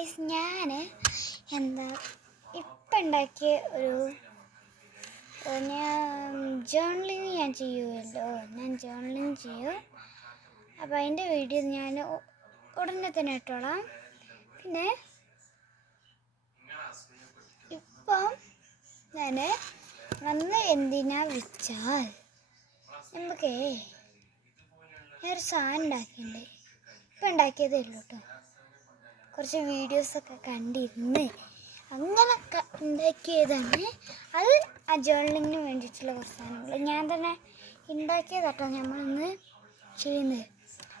Guys, ഞാൻ ഇപ്പം ഉണ്ടാക്കിയ ഞാൻ ജേർണലിങ് ചെയ്യുമല്ലോ. ഞാൻ ജേർണലിങ് ചെയ്യും. അപ്പോൾ അതിൻ്റെ വീഡിയോ ഞാൻ ഉടനെ തന്നെ ഇട്ടോളാം. പിന്നെ ഇപ്പം ഞാൻ എന്തിനാ വെച്ചാൽ ഞാനൊരു സാധനം ഉണ്ടാക്കിയിട്ടുണ്ട്. ഇപ്പം ഉണ്ടാക്കിയതേ ഉള്ളൂ കേട്ടോ. കുറച്ച് വീഡിയോസൊക്കെ കണ്ടിരുന്ന് അങ്ങനെയൊക്കെ ഉണ്ടാക്കിയതാണ്. അത് ആ ജേർണലിങ്ങിന് വേണ്ടിയിട്ടുള്ള കുറച്ച് സാധനങ്ങൾ ഞാൻ തന്നെ ഉണ്ടാക്കിയതാട്ടോ നമ്മളിന്ന് ചെയ്യുന്നത്.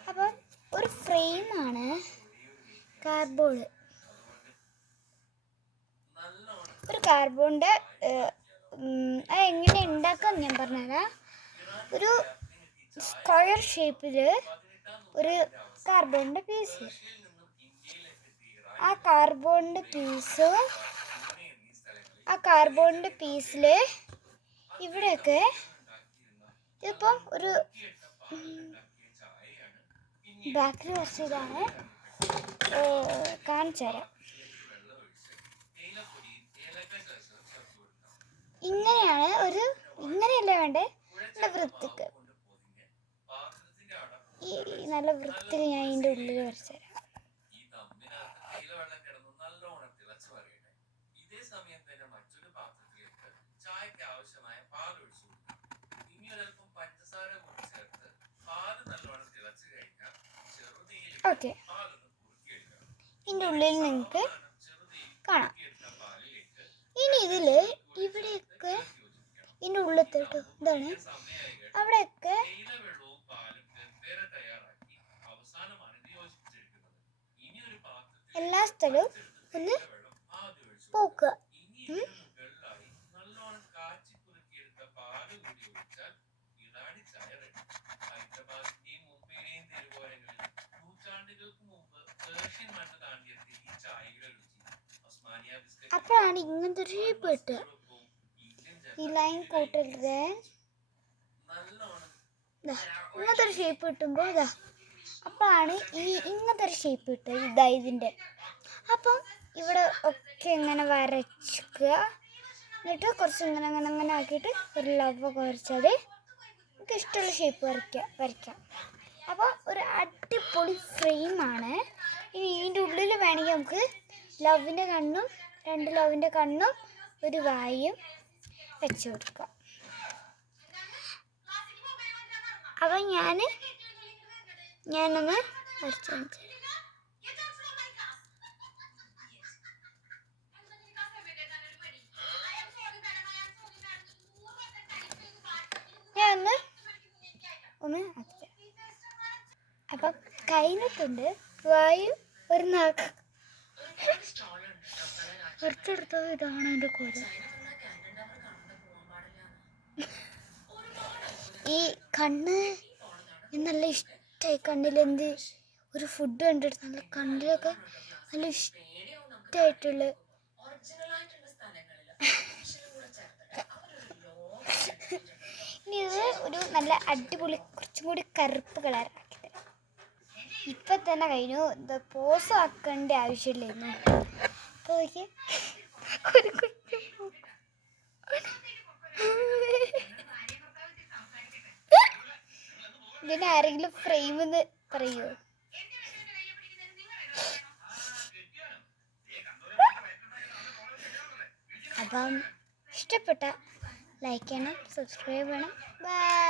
അപ്പം ഒരു ഫ്രെയിമാണ് കാർഡ്ബോർഡ്. ഒരു കാർഡ്ബോർഡിൻ്റെ അത് എങ്ങനെ ഉണ്ടാക്കാമെന്ന് ഞാൻ പറഞ്ഞുതരാം. ഒരു സ്ക്വയർ ഷേപ്പിൽ ഒരു കാർഡ്ബോർഡിൻ്റെ പീസ്, ആ കാർഡ്ബോർഡിൻ്റെ പീസിൽ ഇവിടെയൊക്കെ ഇതിപ്പം ഒരു ബാക്കിൽ കുറച്ച് ഇതാണ് കാണിച്ചു തരാം. ഇങ്ങനെയാണ് ഇങ്ങനെയല്ല വേണ്ടേ, നല്ല വൃത്തിക്ക് നല്ല വൃത്തിയിൽ ഞാൻ ഇതിൻ്റെ ഉള്ളിൽ വരച്ചു തരാം. ഓക്കെ, ഇതിൻ്റെ ഉള്ളിൽ നിങ്ങൾക്ക് കാണാം. ഇനി ഇവിടെയൊക്കെ ഇതിൻ്റെ ഉള്ളിലോട്ട് ഇതാണ്, അവിടെയൊക്കെ എല്ലാ സ്ഥലവും ഒന്ന് പോക്കുക. അപ്പോഴാണ് ഇങ്ങനത്തെ ഒരു ഷേപ്പ് കിട്ടുക. ഈ ലൈൻ കൂട്ടരുത്, ഇങ്ങനത്തെ ഒരു ഷേപ്പ് കിട്ടുമ്പോൾ അപ്പോഴാണ് ഇങ്ങനത്തെ ഒരു ഷേപ്പ് കിട്ടുക. ഇതിൻ്റെ അപ്പം ഇവിടെ ഒക്കെ ഇങ്ങനെ വരച്ചിക്കുക. എന്നിട്ട് കുറച്ച് ഇങ്ങനെ ആക്കിയിട്ട് ഒരു ലവൊക്കെ വരച്ചാൽ നമുക്ക് ഇഷ്ടമുള്ള ഷേപ്പ് വരയ്ക്കാം. അപ്പോൾ ഒരു അടിപൊളി ഫ്രെയിമാണ്. ഇനി ഇതിൻ്റെ ഉള്ളിൽ വേണമെങ്കിൽ നമുക്ക് ലവിൻ്റെ കണ്ണും, 2 ലവിൻ്റെ കണ്ണും ഒരു വായും വെച്ച് കൊടുക്കാം. അപ്പം ഞാനൊന്ന് വരച്ചു കാണിച്ചു. ഒന്ന് അപ്പം കഴിഞ്ഞിട്ടുണ്ട്. വായും ഒരു നാക്ക് വരച്ചെടുത്തത് ഇതാണ് എൻ്റെ കൂടെ. ഈ കണ്ണ് നല്ല ഇഷ്ടമായി. കണ്ണിലെന്ത് ഒരു ഫുഡ് കണ്ടിട്ട് നല്ല കണ്ണിലൊക്കെ നല്ല ഇഷ്ടമായിട്ടുള്ള ഇനി ഇത് ഒരു നല്ല അടിപൊളി കുറച്ചും കൂടി കറുപ്പ് കളറാക്കിയിട്ട് ഇപ്പം തന്നെ കഴിഞ്ഞു. ഇത് പോസ് ആക്കേണ്ട ആവശ്യമില്ലായിരുന്നു. അപ്പോൾ ഒരു കുഞ്ഞു ഇതിന് ആരെങ്കിലും ഫ്രെയിം എന്ന് പറയുമോ? അപ്പം ഇഷ്ടപ്പെട്ട ലൈക്ക് ചെയ്യണം, സബ്സ്ക്രൈബ് ചെയ്യണം. ബൈ.